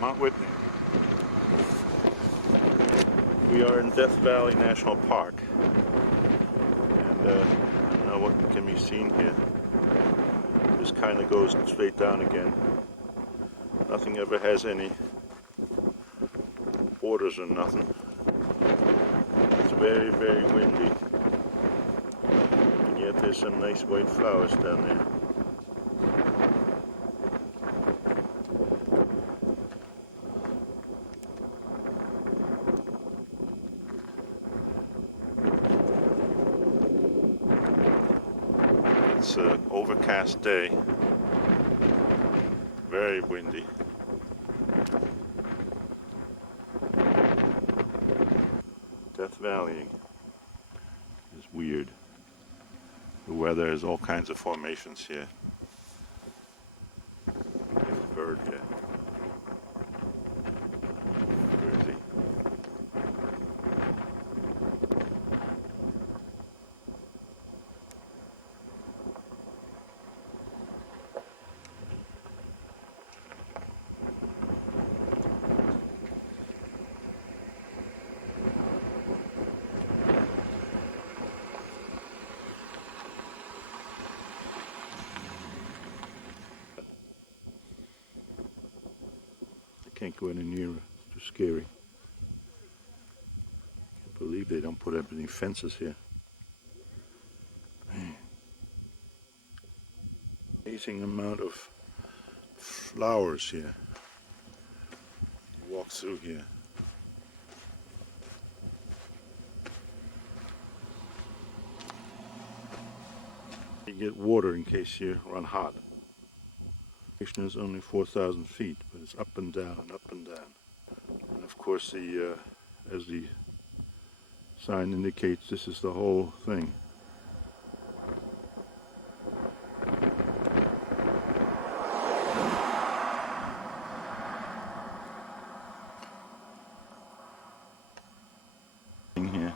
Mount Whitney. We are in Death Valley National Park, and I don't know what can be seen here. This kind of goes straight down again. Nothing ever has any borders or nothing. It's very, very windy, and yet there's some nice white flowers down there. It's an overcast day, very windy. Death Valley is weird. The weather has all kinds of formations here. There's a bird here. Where is he? Can't go any nearer, it's too scary. Can't believe they don't put up any fences here. Amazing amount of flowers here. You walk through here. You get water in case you run hot. The elevation is only 4,000 feet, but it's up and down and up and down. And of course, as the sign indicates, this is the whole thing. Here.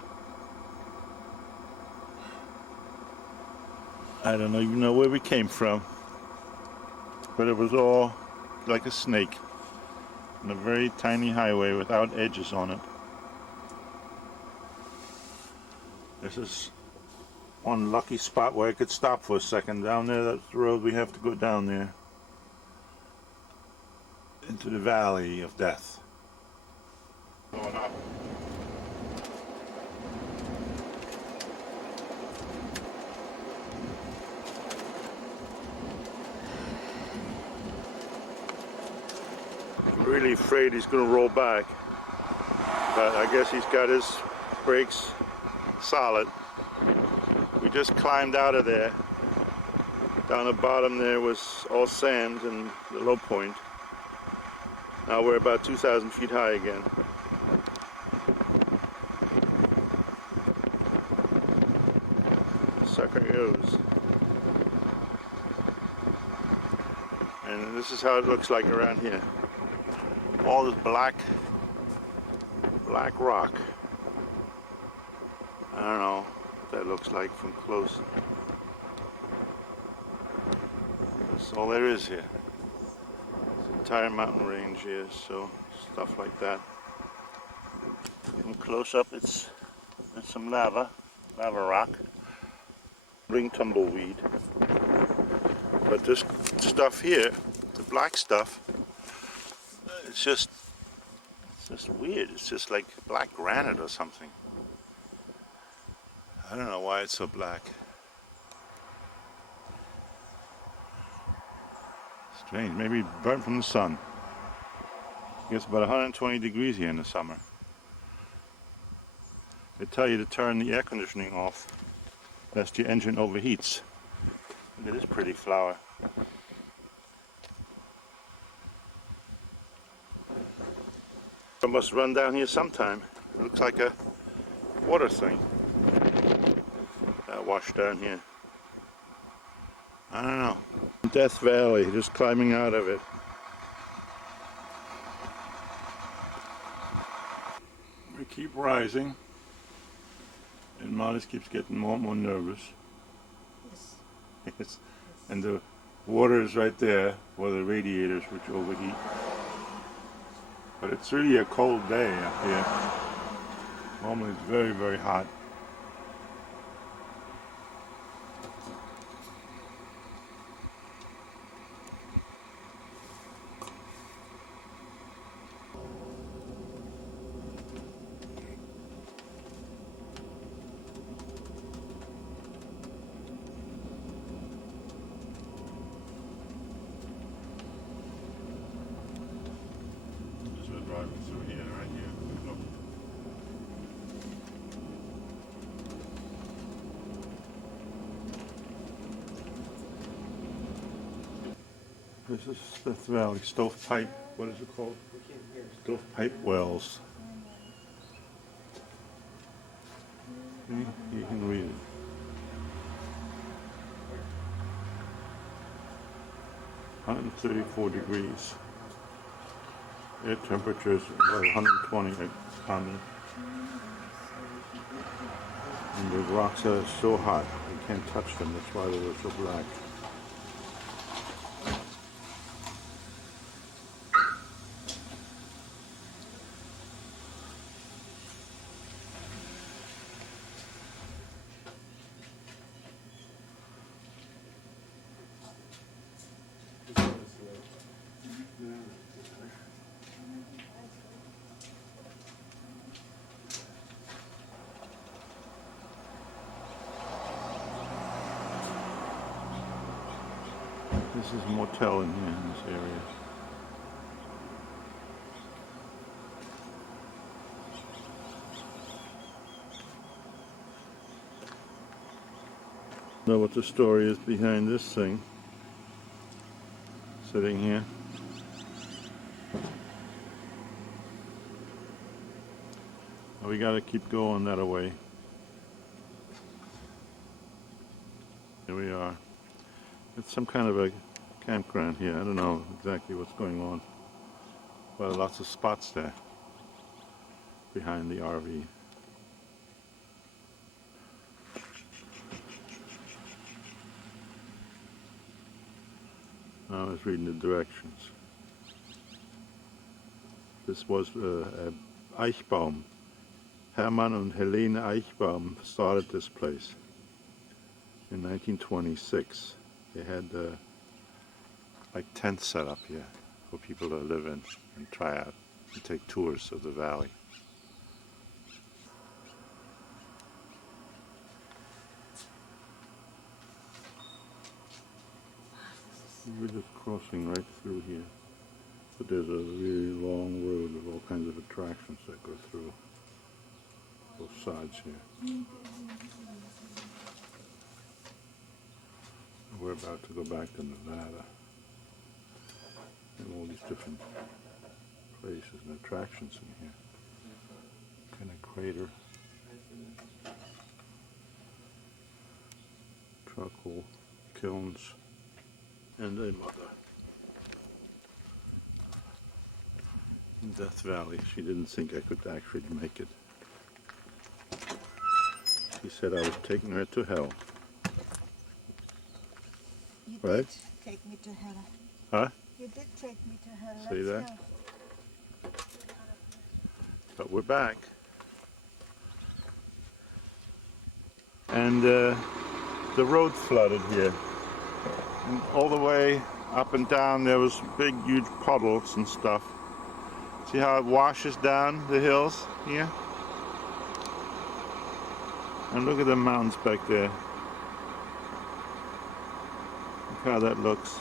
I don't even know where we came from, but it was all like a snake on a very tiny highway without edges on it. This is one lucky spot where I could stop for a second. Down there, that's the road we have to go down there into the valley of death. Going up. I'm really afraid he's going to roll back, but I guess he's got his brakes solid. We just climbed out of there. Down the bottom there was all sand and the low point. Now we're about 2,000 feet high again. Sucker goes. And this is how it looks like around here. All this black rock. I don't know what that looks like from close. That's all there is here. It's an entire mountain range here, so stuff like that. From close up, it's some lava rock. Ring tumbleweed. But this stuff here, the black stuff, it's just weird. It's just like black granite or something. I don't know why it's so black. Strange, maybe burnt from the sun. It gets about 120 degrees here in the summer. They tell you to turn the air conditioning off, lest your engine overheats. Look at this pretty flower. It must run down here sometime. It looks like a water thing that washed down here. I don't know. Death Valley, just climbing out of it. We keep rising, and Molly keeps getting more and more nervous. Yes. And the water is right there for the radiators which overheat. But it's really a cold day up here. Normally it's very, very hot. Just driving through here, right here. Look. This is Death Valley, stovepipe, what is it called? Stovepipe wells. See, you can read it. 134 degrees. Air temperature is about 120 common. And the rocks are so hot, you can't touch them, that's why they were so black. This is a motel in here in this area. Know what the story is behind this thing sitting here. We gotta keep going that way. Here we are. It's some kind of a campground here. I don't know exactly what's going on. Well, lots of spots there behind the RV. I was reading the directions. This was Eichbaum. Hermann and Helene Eichbaum started this place in 1926. They had like tents set up here for people to live in and try out and take tours of the valley. We're just crossing right through here, but there's a really long road with all kinds of attractions that go through both sides here. We're about to go back to Nevada. And all these different places and attractions in here. Kind of crater. Charcoal kilns. And a mother. In Death Valley. She didn't think I could actually make it. She said I was taking her to hell. You right? did take me to hell. Huh? You did take me to hell. See Let's that? go. But we're back. And the road flooded here. And all the way up and down there was big huge puddles and stuff. See how it washes down the hills here? And look at the mountains back there. Look how that looks.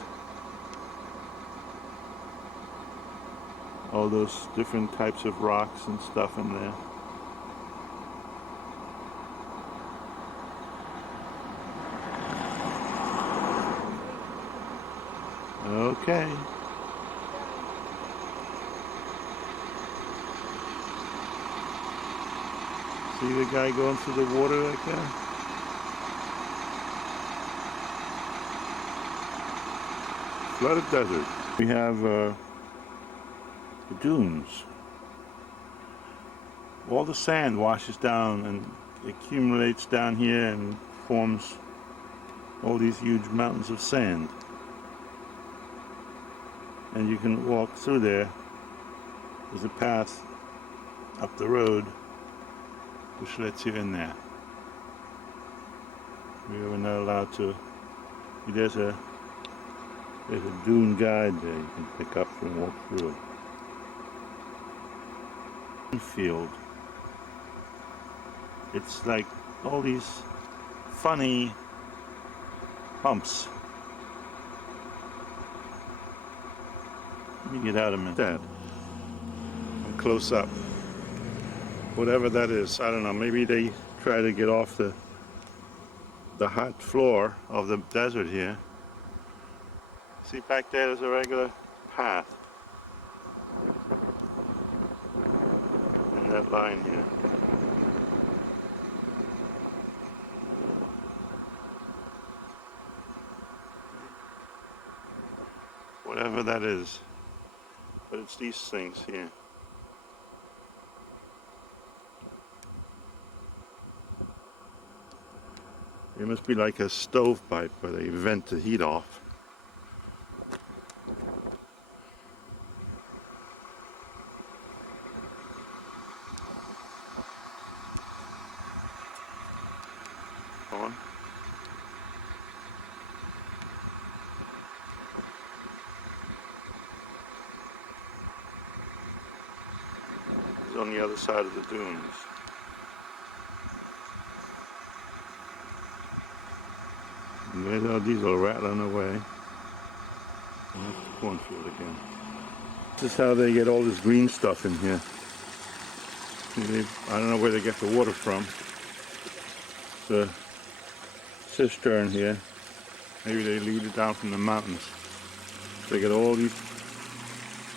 All those different types of rocks and stuff in there. Okay. See the guy going through the water like that? Flooded desert. We have the dunes. All the sand washes down and accumulates down here and forms all these huge mountains of sand. And you can walk through there There's a path up the road which lets you in there. We were not allowed to. There's a dune guide there you can pick up and walk through it. Field. It's like all these funny humps. Let me get out of that. I'm close up. Whatever that is, I don't know. Maybe they try to get off the hot floor of the desert here. See back there's a regular path in that line here. Whatever that is, but it's these things here. It must be like a stovepipe where they vent the heat off. On. It's on the other side of the dunes. And there's our diesel rattling away. And that's the cornfield again. This is how they get all this green stuff in here. I don't know where they get the water from. The cistern here. Maybe they lead it down from the mountains. They get all these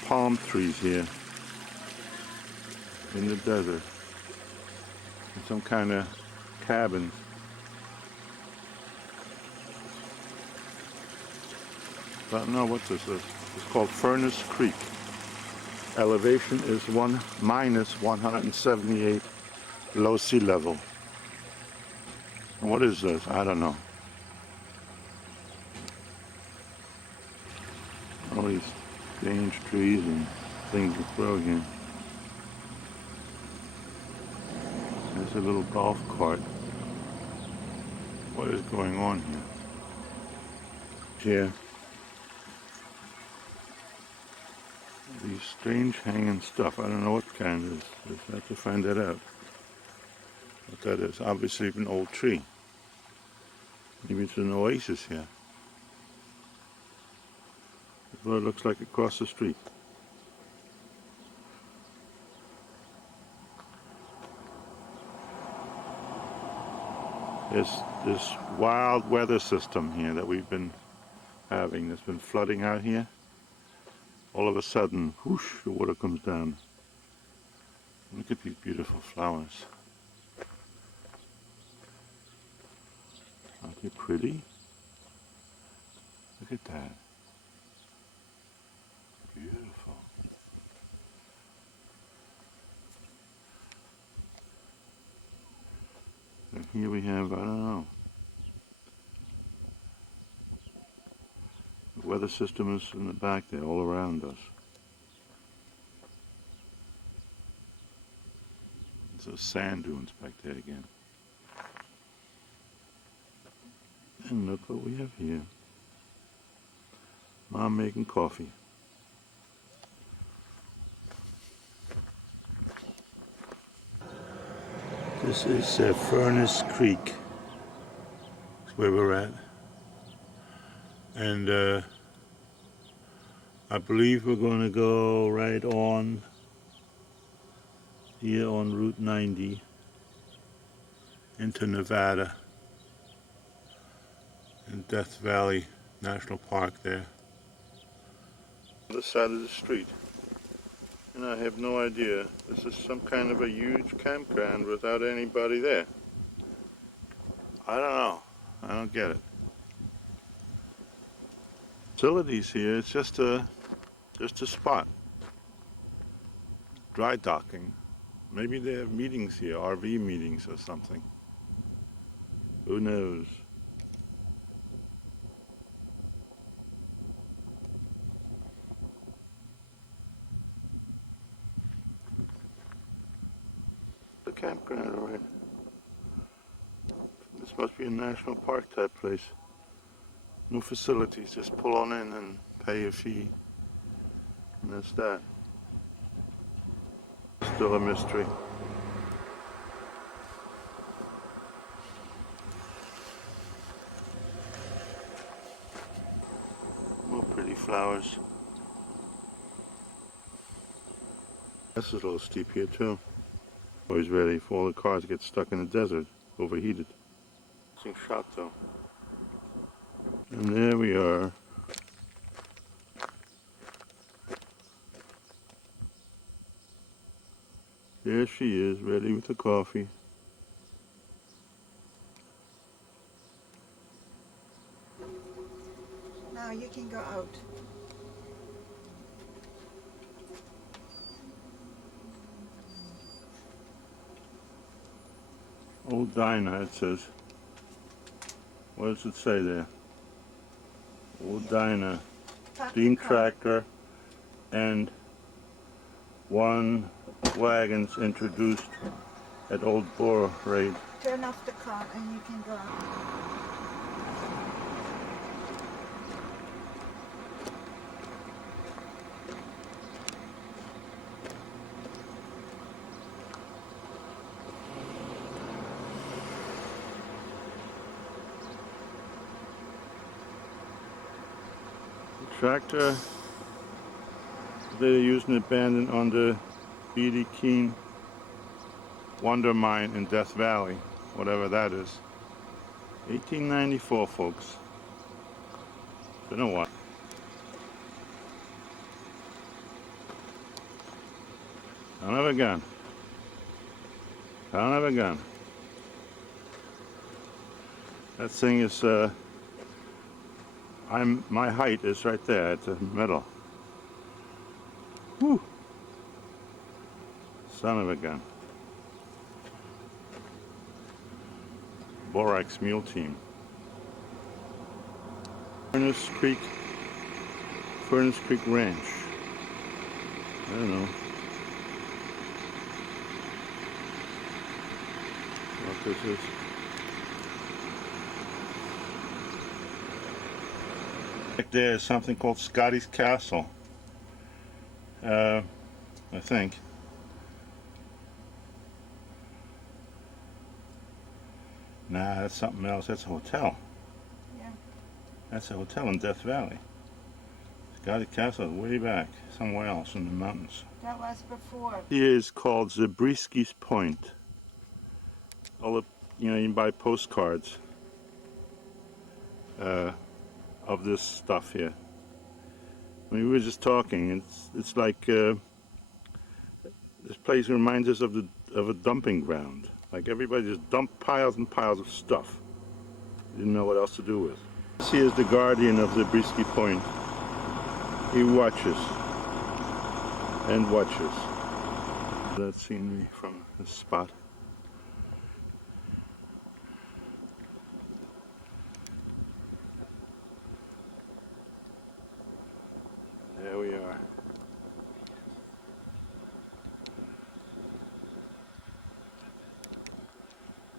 palm trees here in the desert. In some kind of cabins. I don't know what this is. It's called Furnace Creek. Elevation is minus 178 below sea level. What is this? I don't know. All these strange trees and things to grow here. There's a little golf cart. What is going on here? Here. These strange hanging stuff. I don't know what kind it is. I have to find that out. What that is. Obviously an old tree. Maybe it's an oasis here. Well, it looks like across the street. There's this wild weather system here that we've been having that's been flooding out here. All of a sudden, whoosh, the water comes down. Look at these beautiful flowers. Aren't they pretty? Look at that. Beautiful. And here we have, I don't know. The weather system is in the back there, all around us. There's those sand dunes back there again. And look what we have here. Mom making coffee. This is Furnace Creek. That's where we're at. And I believe we're going to go right on here on Route 90 into Nevada in Death Valley National Park there. On the side of the street. And I have no idea. This is some kind of a huge campground without anybody there. I don't know. I don't get it. Facilities here, it's just a spot. Dry docking. Maybe they have meetings here, RV meetings or something. Who knows? campground, all right. This must be a national park type place. No facilities, just pull on in and pay a fee. And that's that. Still a mystery. More pretty flowers. This is a little steep here too. Always ready for all the cars to get stuck in the desert, overheated. Interesting shot though. And there we are. There she is, ready with the coffee. Now you can go out. Old Dinah, it says. What does it say there? Old Dinah, steam tractor, and one wagons introduced at Old Boar Raid. Turn off the car and you can go out. Tractor they're using abandoned on the B.D. Keene Wonder Mine in Death Valley, whatever that is. 1894, folks. Been a while. Don't have a gun. Don't have a gun. That thing is, my height is right there at the middle. Whew. Son of a gun. Borax Mule Team. Furnace Creek Ranch. I don't know what this is. Back there is something called Scotty's Castle. I think. Nah, that's something else. That's a hotel. Yeah. That's a hotel in Death Valley. Scotty Castle way back, somewhere else in the mountains. That was before. Here is called Zabriski's Point. All the, you can buy postcards of this stuff here. I mean, we were just talking. It's like this place reminds us of a dumping ground. Like everybody just dumped piles and piles of stuff. Didn't know what else to do with. This here is the guardian of Zabriskie Point. He watches and watches. That scenery from this spot. There we are.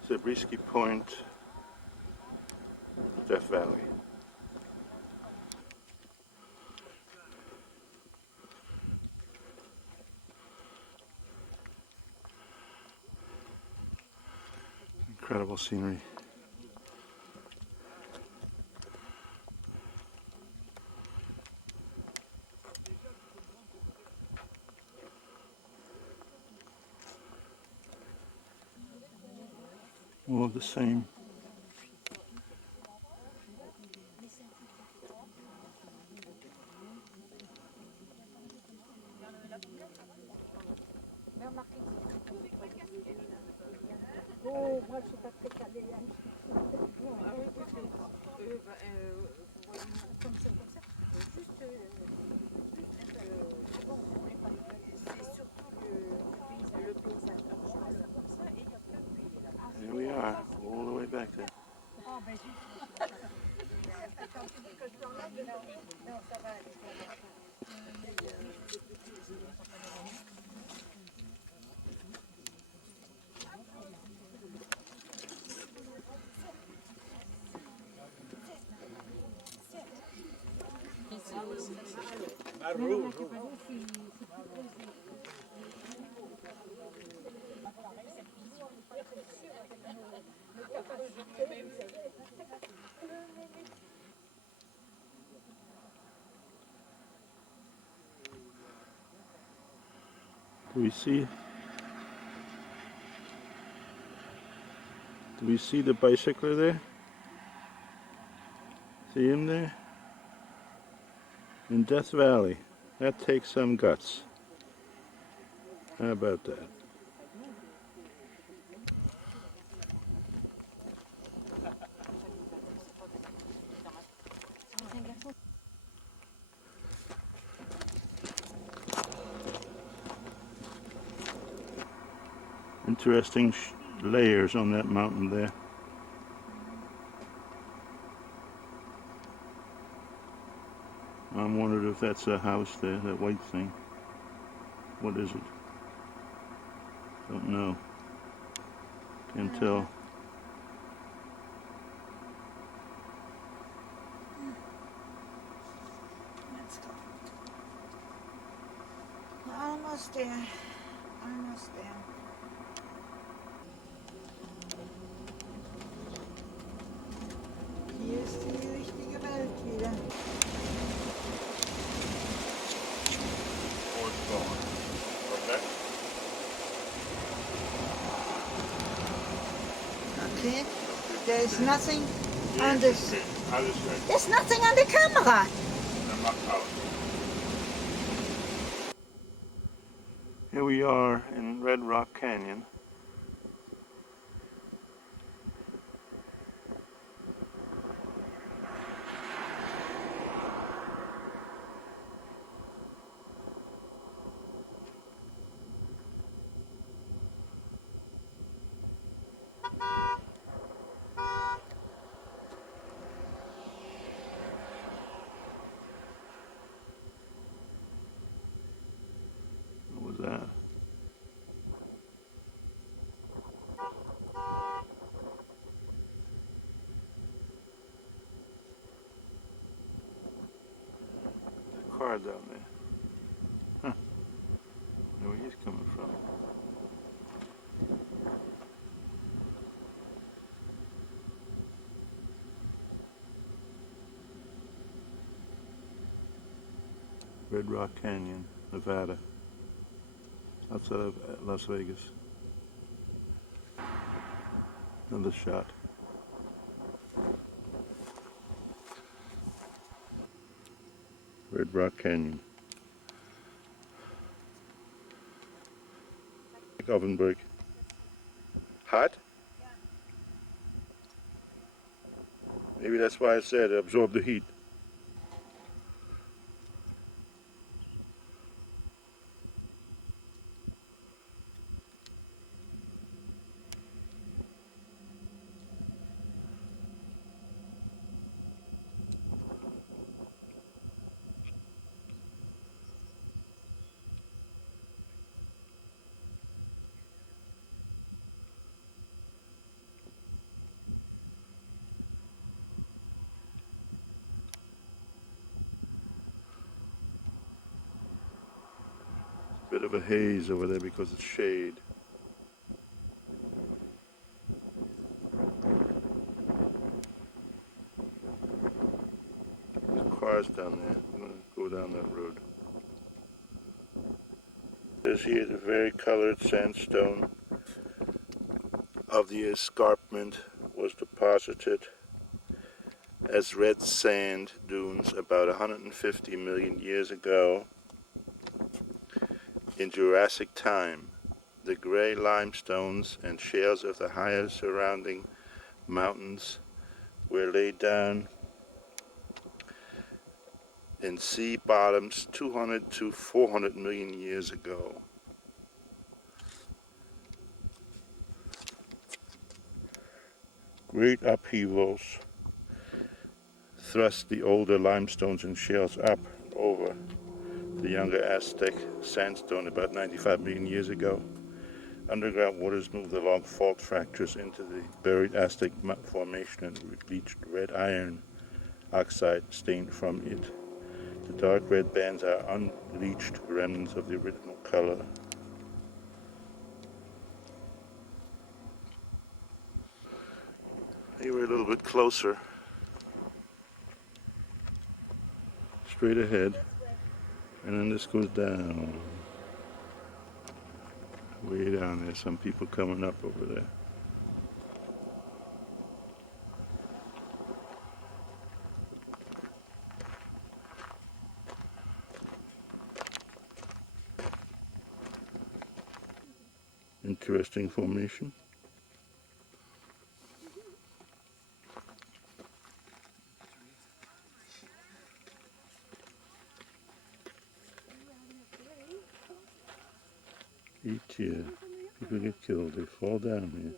Zabriskie Point, Death Valley. Incredible scenery. All the same. Oh, moi je suis pas très calée. Comme ça. Juste, c'est surtout le paysage. Comme ça, et il y a plein de pays là. Here we are, all the way back there. Oh, ben juste. Attends, que je t'enlève. Non, ça va aller. Do we see the bicycler there? See him there? In Death Valley. That takes some guts. How about that? Interesting layers on that mountain there. I'm wondering if that's a house there, that white thing. What is it? Don't know. Can't tell. Let's go. Almost there. Almost there. Hier ist die richtige Welt wieder. Okay, there is nothing on this. There's nothing on the camera. Here we are in Red Rock Canyon. What was that? There's a car down there. Huh. I wonder where he's coming from. Red Rock Canyon, Nevada, outside of Las Vegas. Another shot. Red Rock Canyon. Ovenberg. Hot? Maybe that's why I said absorb the heat. Bit of a haze over there because it's shade. There's cars down there. I'm going to go down that road. There's here the very colored sandstone of the escarpment was deposited as red sand dunes about 150 million years ago. In Jurassic time, the gray limestones and shales of the higher surrounding mountains were laid down in sea bottoms 200 to 400 million years ago. Great upheavals thrust the older limestones and shales up over the younger Aztec sandstone about 95 million years ago. Underground waters moved along fault fractures into the buried Aztec formation and leached red iron oxide stained from it The dark red bands are unbleached remnants of the original color. Here we're a little bit closer. Straight ahead. And then this goes down. Way down there. Some people coming up over there. Interesting formation. Each year, people get killed, they fall down here.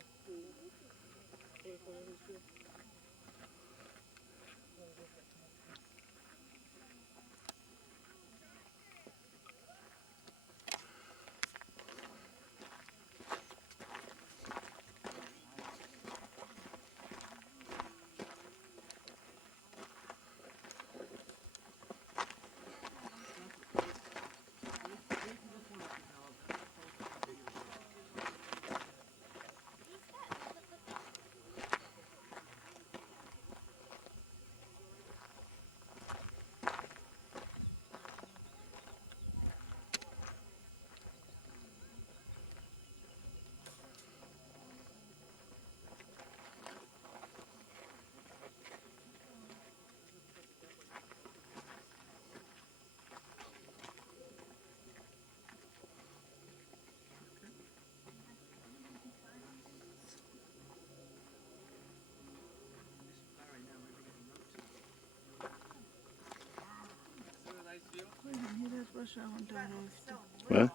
Wenn hier das Wasser runterläuft. What?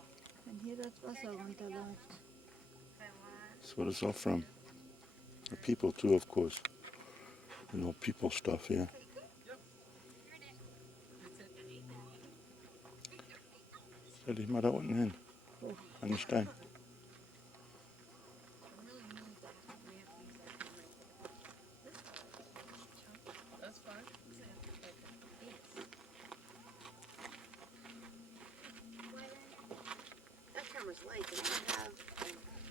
Wenn hier das Wasser runterläuft. That's what it's all from. The people too, of course. You know, people stuff here. Stell dich mal da unten hin. An den Stein.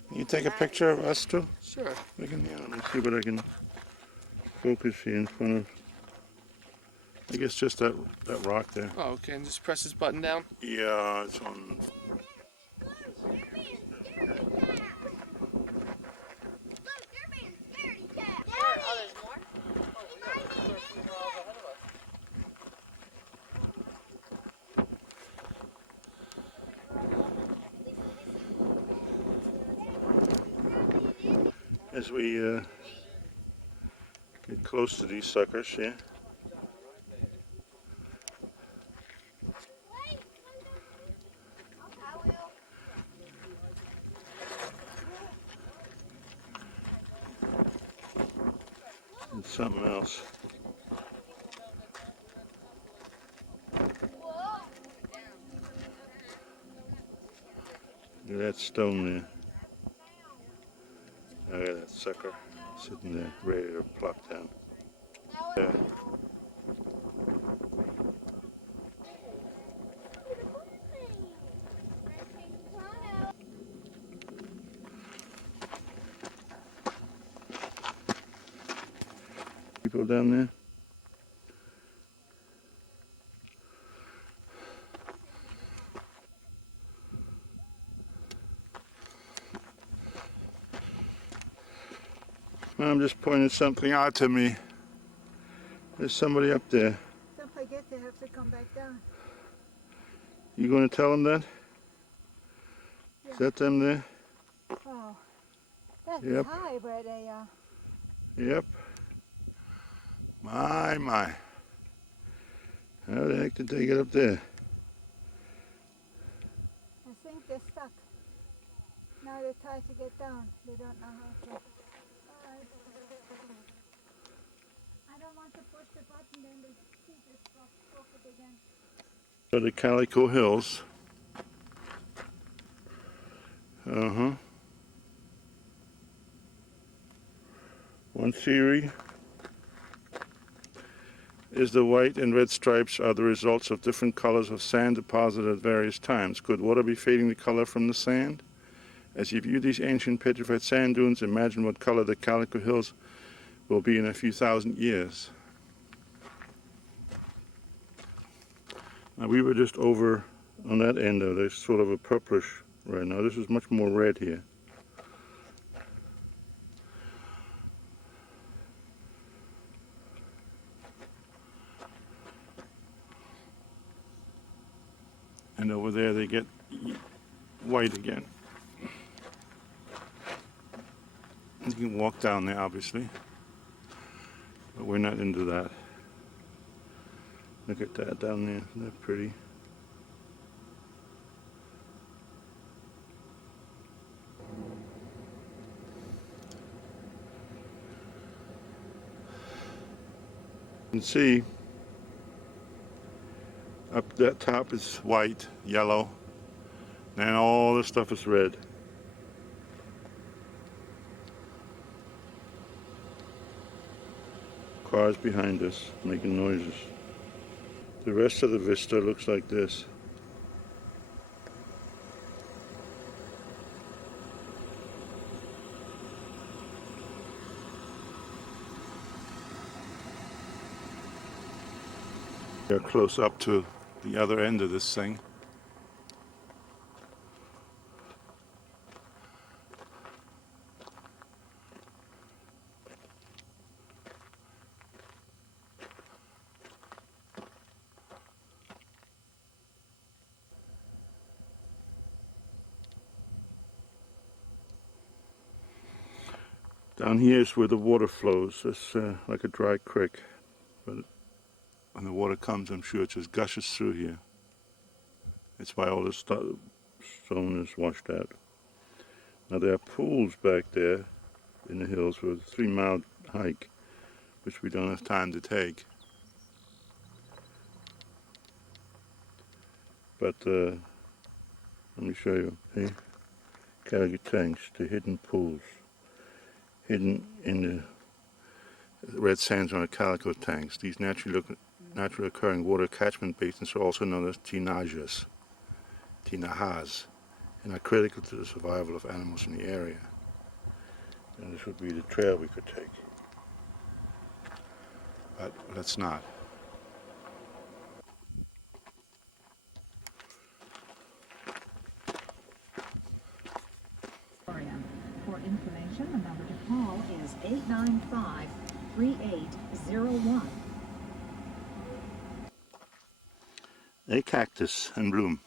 Can you take a picture of us too? Sure. Let me see what I can focus here in front of. I guess just that rock there. Oh, okay, and just press this button down. Yeah, it's on. As we get close to these suckers, yeah. And something else. Look at that stone there. Look at that sucker sitting there, ready to plop down. Yeah. People down there. I'm just pointing something out to me. There's somebody up there. Don't forget they have to come back down. You going to tell them that? Yeah. Is that them there? Oh, that's Yep. high where they are. Yep. My. How the heck did they get up there? I think they're stuck. Now they try to get down. They don't know how to. I don't want to push the button, then the seat is broken again. So the Calico Hills. Uh-huh. One theory is the white and red stripes are the results of different colors of sand deposited at various times. Could water be fading the color from the sand? As you view these ancient petrified sand dunes, imagine what color the Calico Hills will be in a few thousand years. Now we were just over on that end of this, sort of a purplish right now. This is much more red here. And over there they get white again. You can walk down there obviously, but we're not into that. Look at that down there, isn't that pretty? You can see up that top is white, yellow, and all this stuff is red. Cars behind us making noises. The rest of the vista looks like this. We're close up to the other end of this thing. Down here is where the water flows. It's like a dry creek, but when the water comes, I'm sure it just gushes through here. It's why all this stone is washed out. Now there are pools back there in the hills for a 3-mile hike, which we don't have time to take. But let me show you. See? Calgary tanks, the hidden pools. Hidden in the red sandstone Calico tanks. These naturally occurring water catchment basins are also known as tinajas, and are critical to the survival of animals in the area. And this would be the trail we could take. But let's not. For information, the number to call is 895-3801. A cactus in bloom.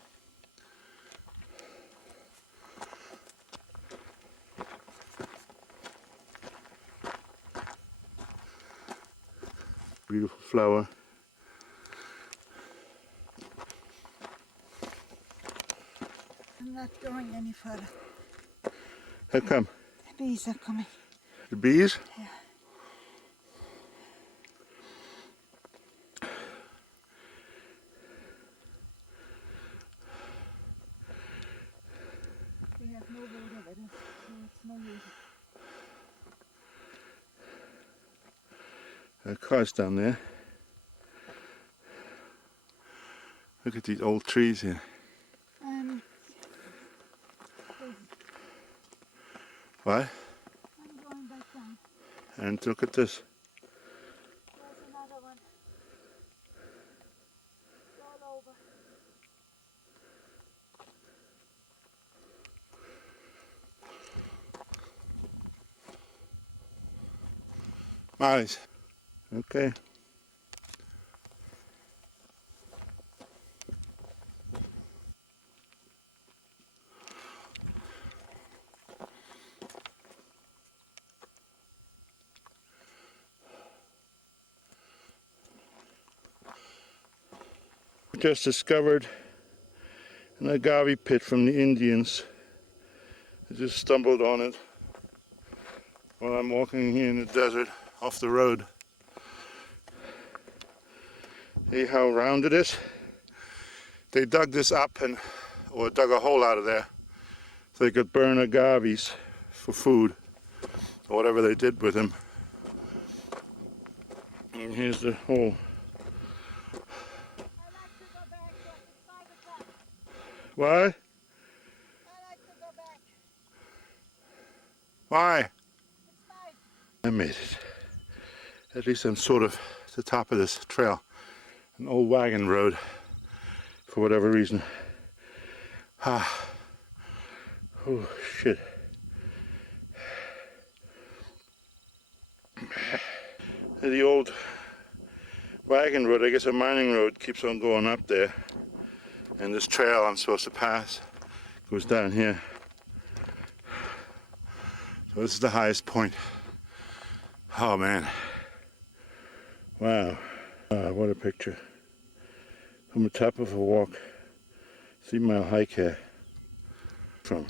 Beautiful flower. I'm not going any further. How come? The bees are coming. The bees? Yeah. We have no road over this, so it's no use. There are cars down there. Look at these old trees here. What? I'm going back down. And look at this. There's another one. It's all over. Nice. Okay. Just discovered an agave pit from the Indians. I just stumbled on it while I'm walking here in the desert off the road. See how round it is? They dug this up or dug a hole out of there so they could burn agaves for food or whatever they did with them. And here's the hole. What? I like to go back. Why? It's nice. I made it. At least I'm sort of at the top of this trail. An old wagon road, for whatever reason. Ah. Oh, shit. The old wagon road, I guess a mining road, keeps on going up there. And this trail I'm supposed to pass goes down here. So this is the highest point. Oh man. Wow. What a picture. From the top of a walk. 3-mile hike here. From.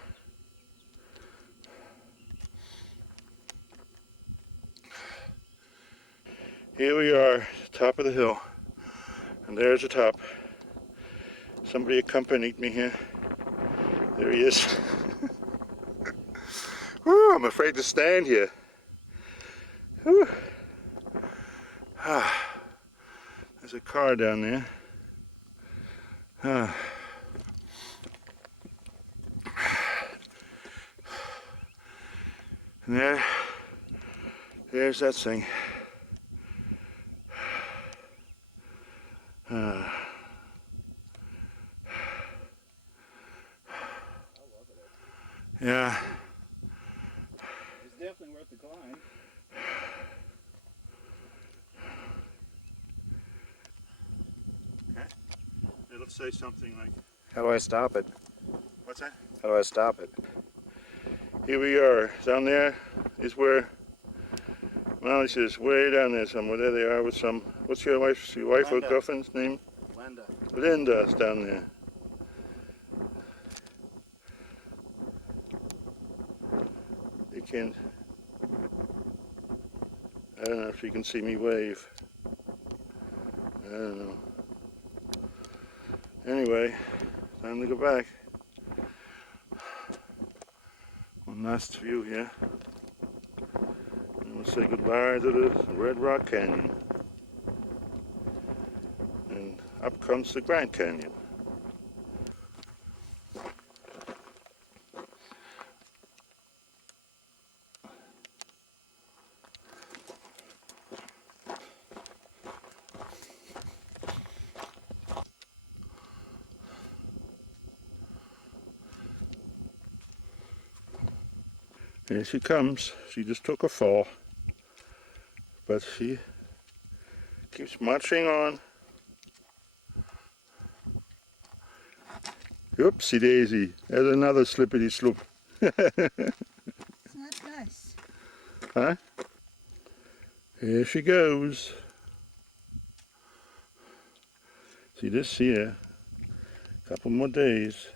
Here we are, top of the hill. And there's the top. Somebody accompanied me here. There he is. Whew, I'm afraid to stand here. Whew. Ah, there's a car down there. Ah. And there's that thing. Ah. Yeah. It's definitely worth the climb. Okay. It'll say something like, How do I stop it? what's that? How do I stop it? Here we are. Down there is where Molly says, way down there somewhere. There they are with some, what's your wife or Linda. girlfriend's name? Linda. Linda's down there. You can't, I don't know if you can see me wave. I don't know. Anyway, time to go back. One last view here. And we'll say goodbye to the Red Rock Canyon. And up comes the Grand Canyon. Here she comes. She just took a fall. But she keeps marching on. Oopsie daisy. There's another slippity sloop. It's not nice. Huh? Here she goes. See this here. Couple more days.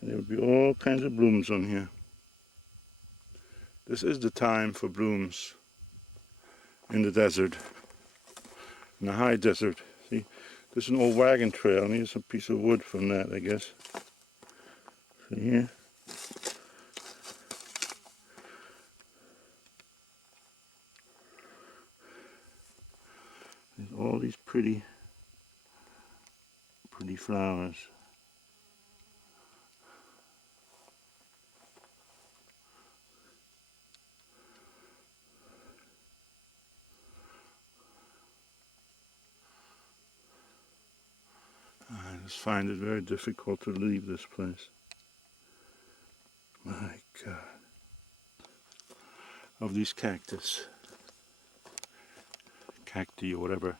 And there will be all kinds of blooms on here. This is the time for blooms in the desert. In the high desert. See, this is an old wagon trail. I need some piece of wood from that, I guess. See here? There's all these pretty flowers. I just find it very difficult to leave this place. My God. Of these cactus. Cacti or whatever.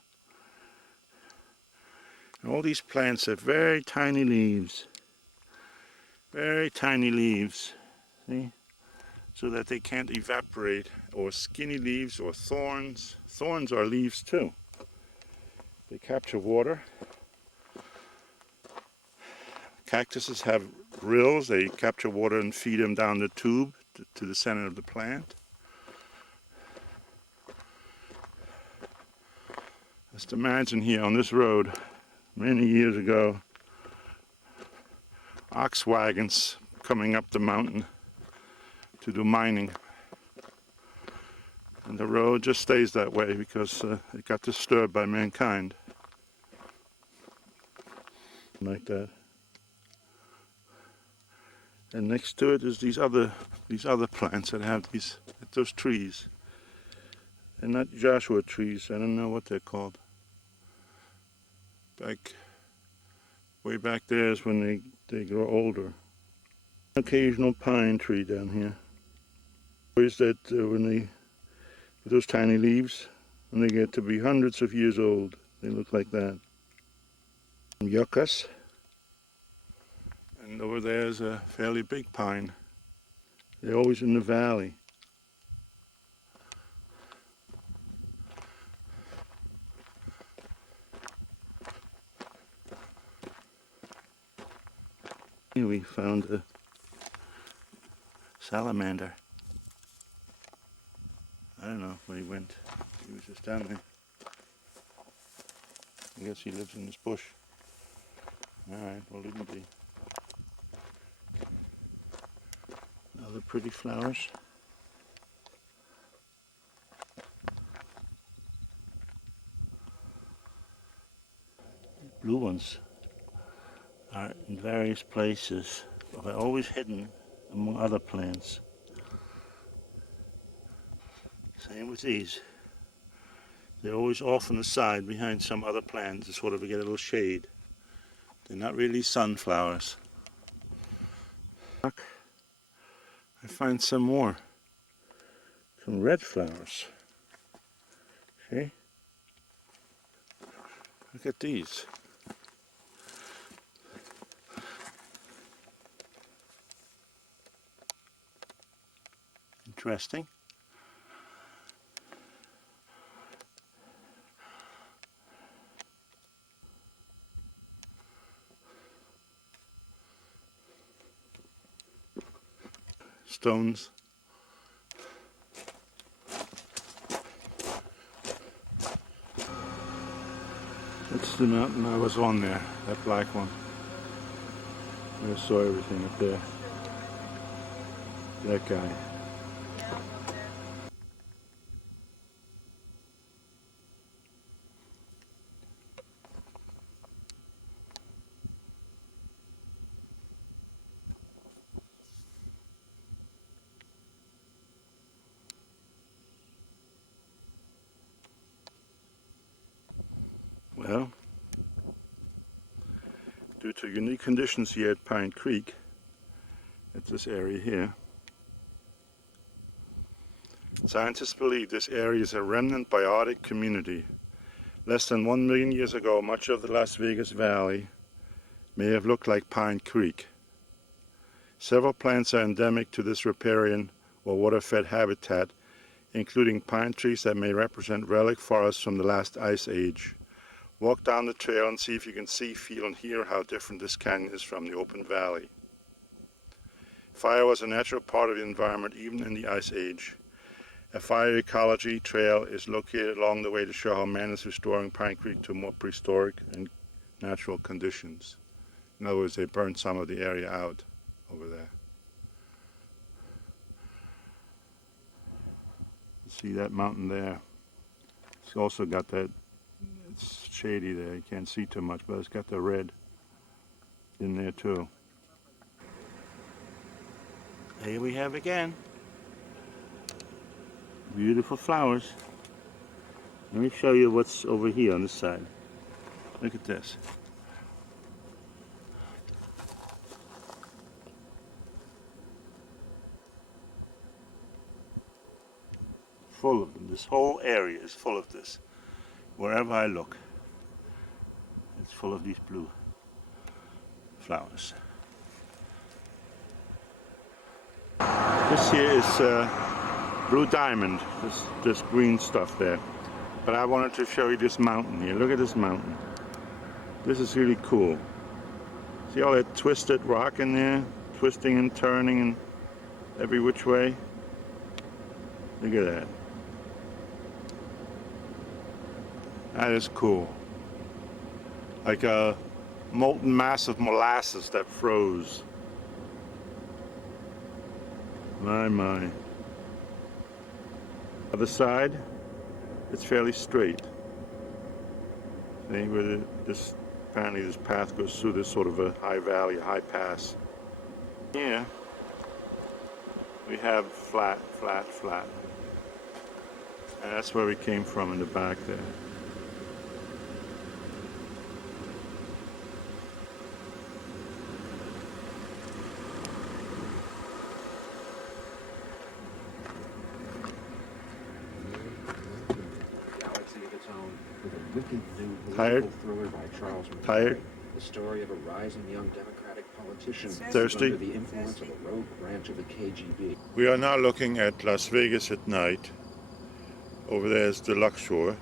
And all these plants have very tiny leaves. Very tiny leaves. See? So that they can't evaporate. Or skinny leaves or thorns. Thorns are leaves too. They capture water. Cactuses have rills. They capture water and feed them down the tube to the center of the plant. Just imagine here on this road, many years ago, ox wagons coming up the mountain to do mining. And the road just stays that way because it got disturbed by mankind. Like that. And next to it is these other plants that have those trees. They're not Joshua trees. I don't know what they're called. Way back there is when they grow older. Occasional pine tree down here. Always that with those tiny leaves, when they get to be hundreds of years old, they look like that. Yuccas. And over there is a fairly big pine. They're always in the valley. Here we found a salamander. I don't know where he went. He was just down there. I guess he lives in this bush. Alright, we'll leave him be. Other pretty flowers. Blue ones are in various places, but they're always hidden among other plants. Same with these. They're always off on the side behind some other plant to sort of get a little shade. They're not really sunflowers. I find some red flowers. See? Look at these. Interesting. Stones. That's the mountain I was on there, that black one. I saw everything up there. That guy. Well, due to unique conditions here at Pine Creek, at this area here, scientists believe this area is a remnant biotic community. Less than 1 million years ago, much of the Las Vegas Valley may have looked like Pine Creek. Several plants are endemic to this riparian or water-fed habitat, including pine trees that may represent relic forests from the last ice age. Walk down the trail and see if you can see, feel, and hear how different this canyon is from the open valley. Fire was a natural part of the environment even in the ice age. A fire ecology trail is located along the way to show how man is restoring Pine Creek to more prehistoric and natural conditions. In other words, they burned some of the area out over there. See that mountain there? It's also got that, it's shady there, you can't see too much, but it's got the red in there too. Here we have again. Beautiful flowers. Let me show you what's over here on this side. Look at this. Full of them. This whole area is full of this. Wherever I look, it's full of these blue flowers. This here is blue diamond, this green stuff there. But I wanted to show you this mountain here. Look at this mountain. This is really cool. See all that twisted rock in there? Twisting and turning and every which way. Look at that. That is cool. Like a molten mass of molasses that froze. My. Other side, it's fairly straight. See where apparently this path goes through this sort of a high valley, a high pass. Here, we have flat, flat, flat. And that's where we came from in the back there. Galaxy of its own, with a wicked new Tired? political thriller by Charles McCarthy. Tired? The story of a rising young Democratic politician Thirsty? under the influence of a rogue branch of the KGB. We are now looking at Las Vegas at night. Over there is the Luxor.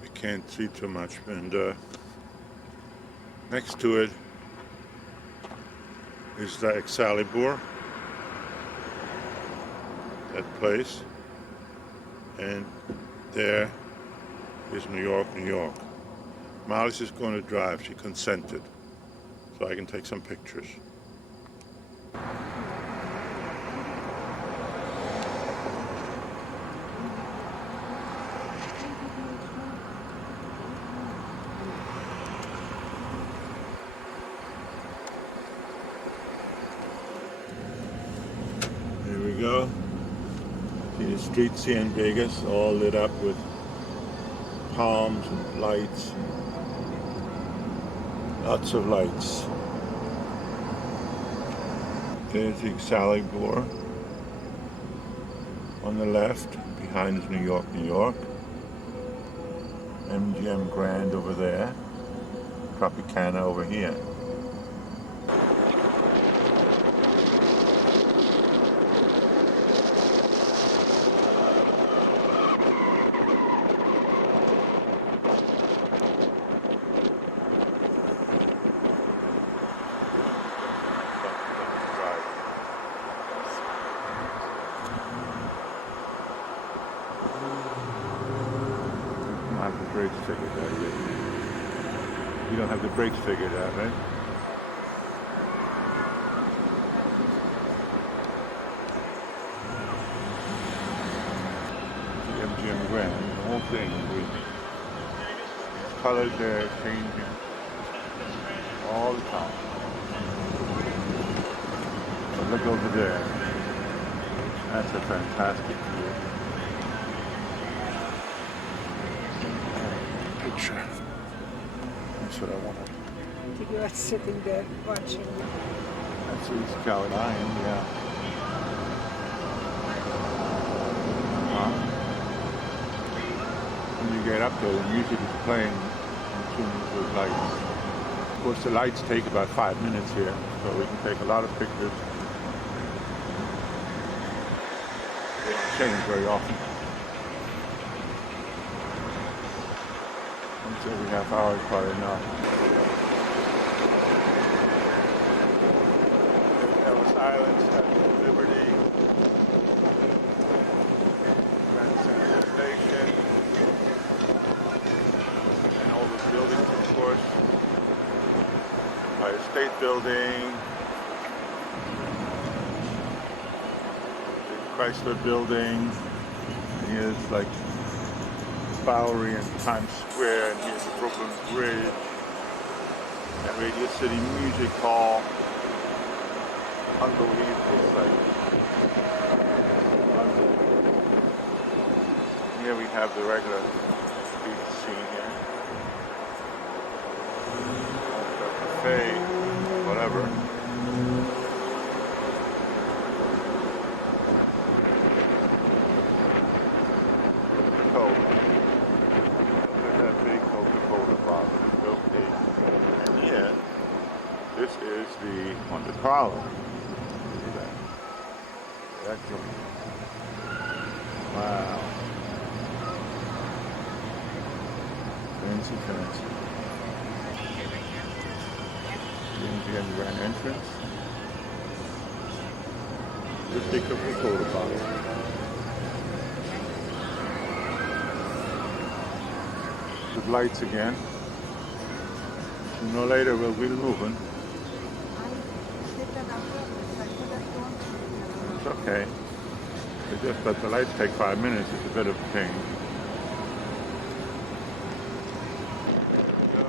We can't see too much, and next to it is the Excalibur, that place, and there is New York, New York. Molly's is going to drive. She consented, so I can take some pictures. Here we go. See the streets here in Vegas, all lit up with palms and lights. Lots of lights. There's the Excalibur on the left. Behind is New York, New York. MGM Grand over there. Tropicana over here. Have the brakes figured out yet. You don't have the brakes figured out, right? The MGM Grand, the whole thing. The colors there changing all the time. But look over there. That's a fantastic view. Picture. That's what I wanted. You are sitting there watching. That's East Carolina, yeah. When you get up there, the music is playing in tune with lights. Of course, the lights take about 5 minutes here, so we can take a lot of pictures. They don't change very often. Once every half hour is probably enough. There's Ellis Island, Statue of Liberty, Grand Central Station, and all the buildings, of course. Empire State Building, the Chrysler Building, and here's like Bowery and Times Square, and here's the Brooklyn Bridge, and Radio City Music Hall. Unbelievable sight. Unbelievable. Here we have the regular street scene here. Cafe, whatever. Coca-Cola. Look at that big Coca-Cola bottle. Go big. And here, this is the Monte Carlo. Look at that. That joint. Wow. Fancy, fancy. MGM Grand entrance. The big Coca-Cola bottle. With lights again. Sooner or later we'll be moving. It's okay. It's just that the lights take 5 minutes. It's a bit of a change. So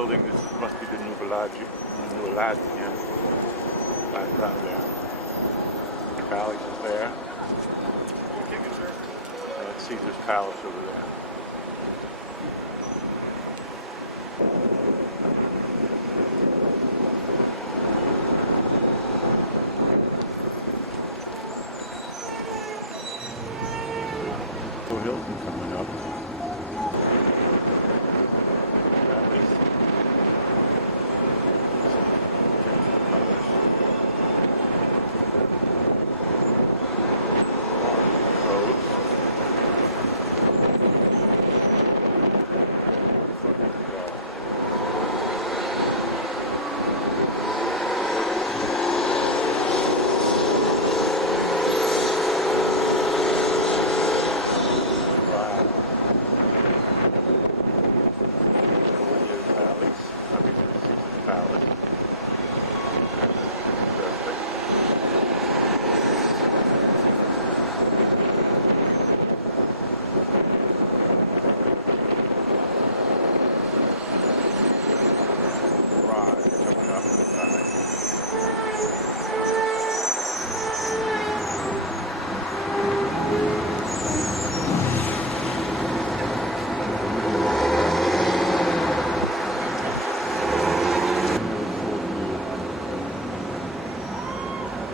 building, this must be the Nuvolaggi, background there. The palace is there. And that's Caesar's palace over there. Hilton coming up.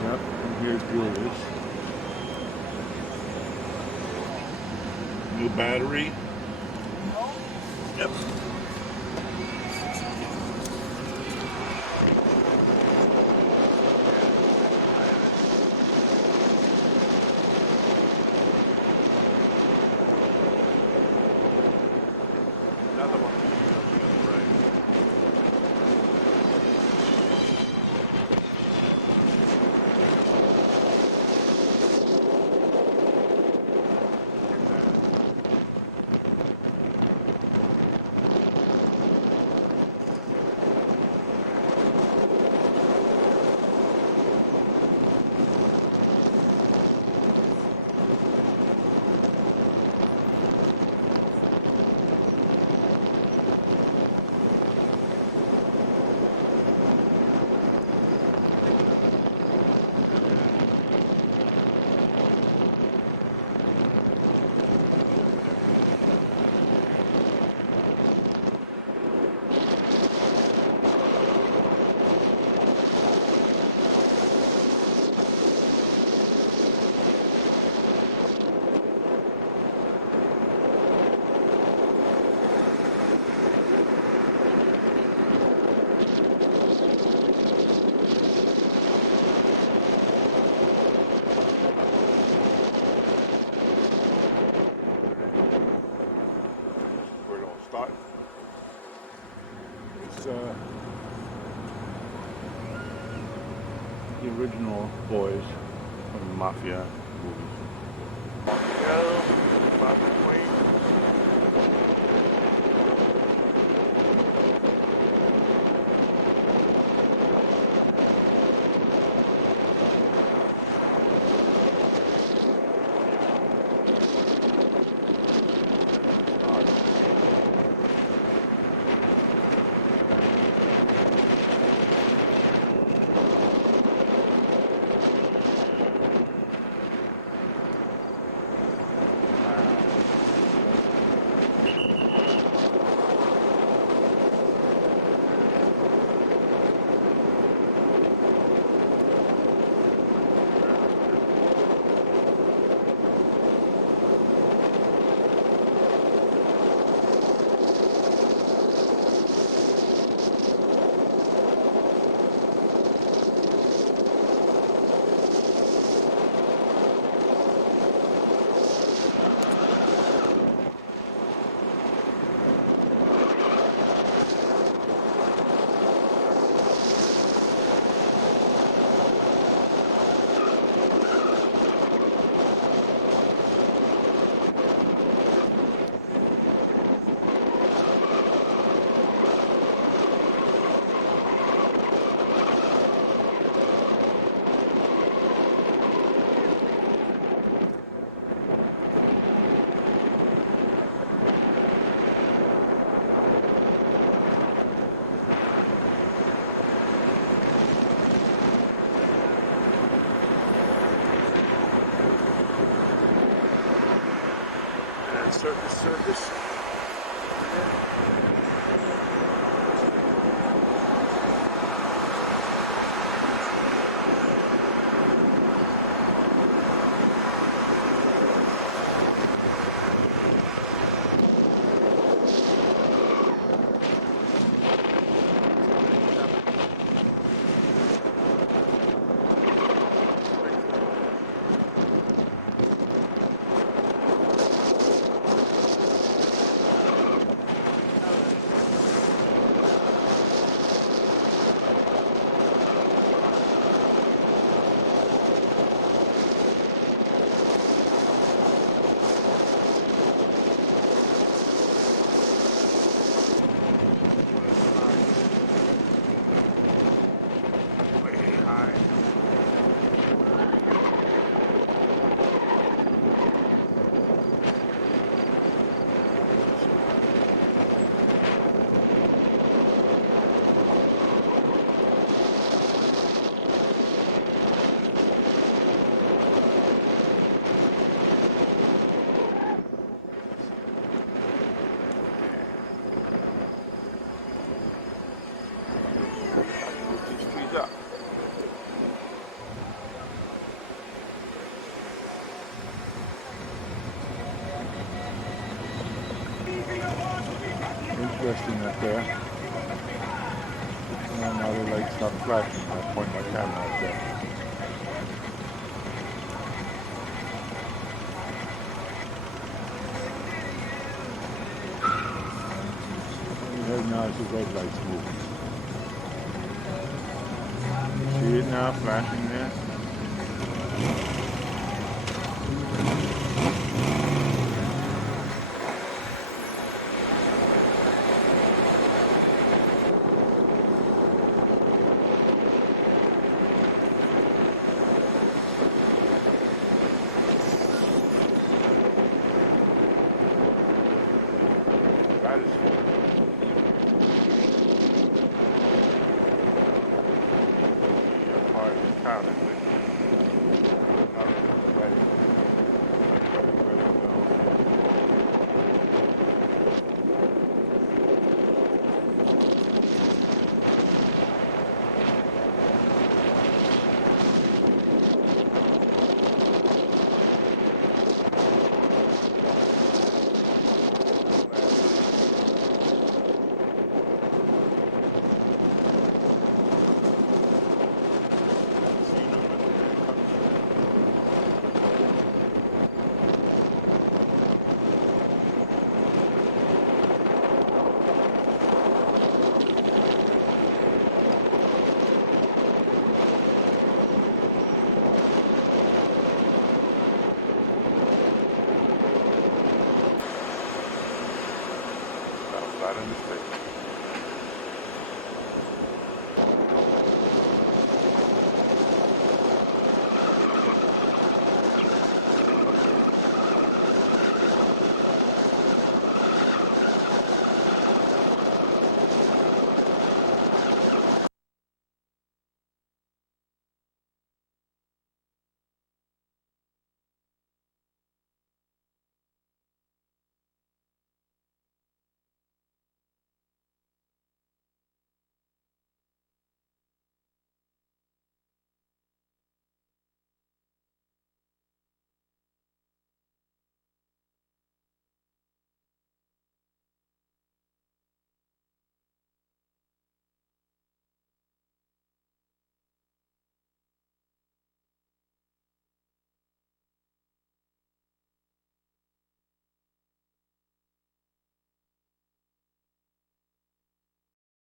Yep, and here's Julius. New battery. Yep. Another one. Start. It's the original boys from the Mafia movies. Circus. Up. Interesting up there. And now the lights stop flashing. I point my camera up there. Right now it's the red lights moving. See it now flashing there? That is a part of the town, I think. Flat in the face.